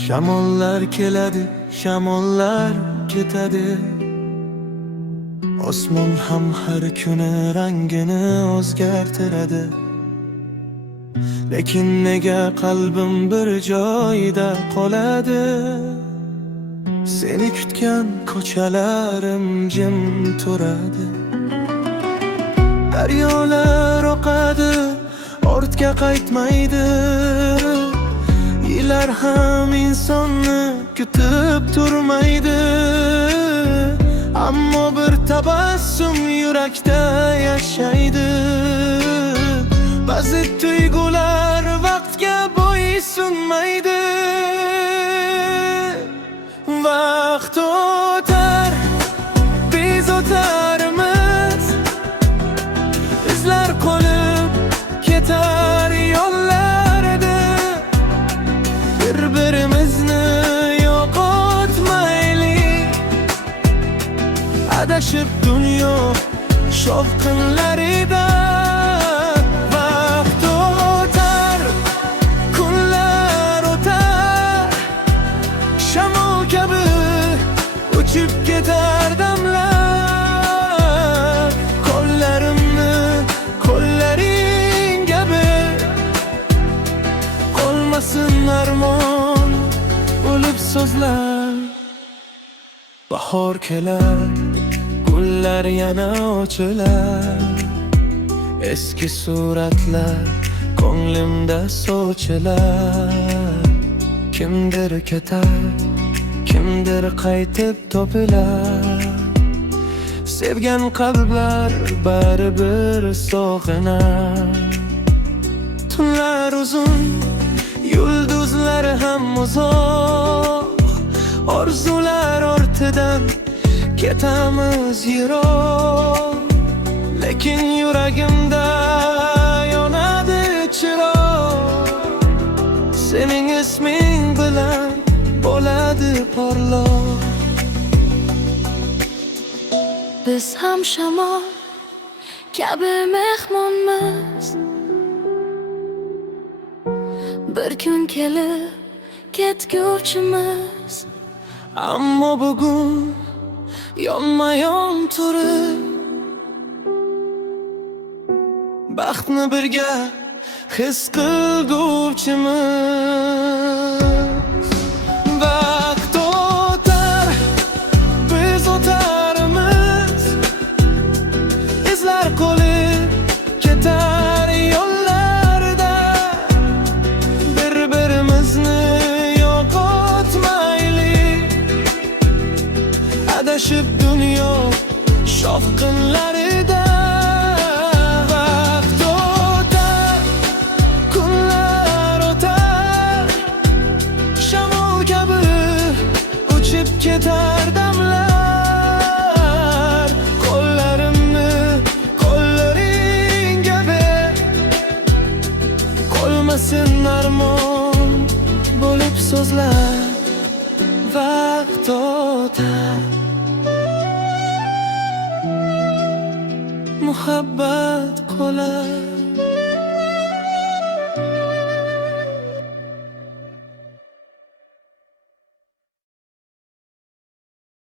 Shamollar keladi, shamollar ketadi. Osmon ham har kuni rangini o'zgartiradi. Lekin nega qalbim bir joyda qoladi? Seni kutgan ko'chalarim jim turadi. Daryolar oqadi, ortga qaytmaydi. Yillar ham insonni kutib turmaydi. Ammo bir tabassum yurakda yashaydi. Ba'zi tuyg'ular vaqtga bo'ysunmaydi. Vaqt o'tar, biz o'tarmiz. Izlar qolib ketar yo'llarda. Bir-birimizni yo'qotmaylik. Adashib dunyo shovqinlarida. Vaqt o'tar, kunlar o'tar. Shamol kabi uchib ketar damlar. Qo'llarimni qo'llaring kabi qolmasin armon bo'lib so'zlar. Bahor kelar, gullar yana ochilar. Eski suratlar ko'nglimda sochilar. Kimdir ketar, kimdir qaytib topilar. Sevgan qalblar baribir sog'inar. Tunlar uzun, yulduzlar ham uzoq. Orzular ortidan ketamiz yiroq. Lekin yuragimda yonadi chiroq. Sening isming bilan bo'ladi porloq. Biz ham shamol kabi mehmonmiz. Bir kun kelib ketguvchimiz. Ammo bugun yonma-yon turib baxtni birga his qilguvchimiz. Vaqt o'tar, biz o'tarmiz. Izlar qolib ketar yo'llarda. Bir-birimizni yo'qotmaylik. Adashib dunyo shovqinlarida. Vaqt o'tar, kunlar o'tar. Shamol kabi uchib ketar damlar. Qo'llarimni qo'llaring kabi qolmasin armon bo'lib so'zlar. Vaqt o'tar, muhabbat qolar.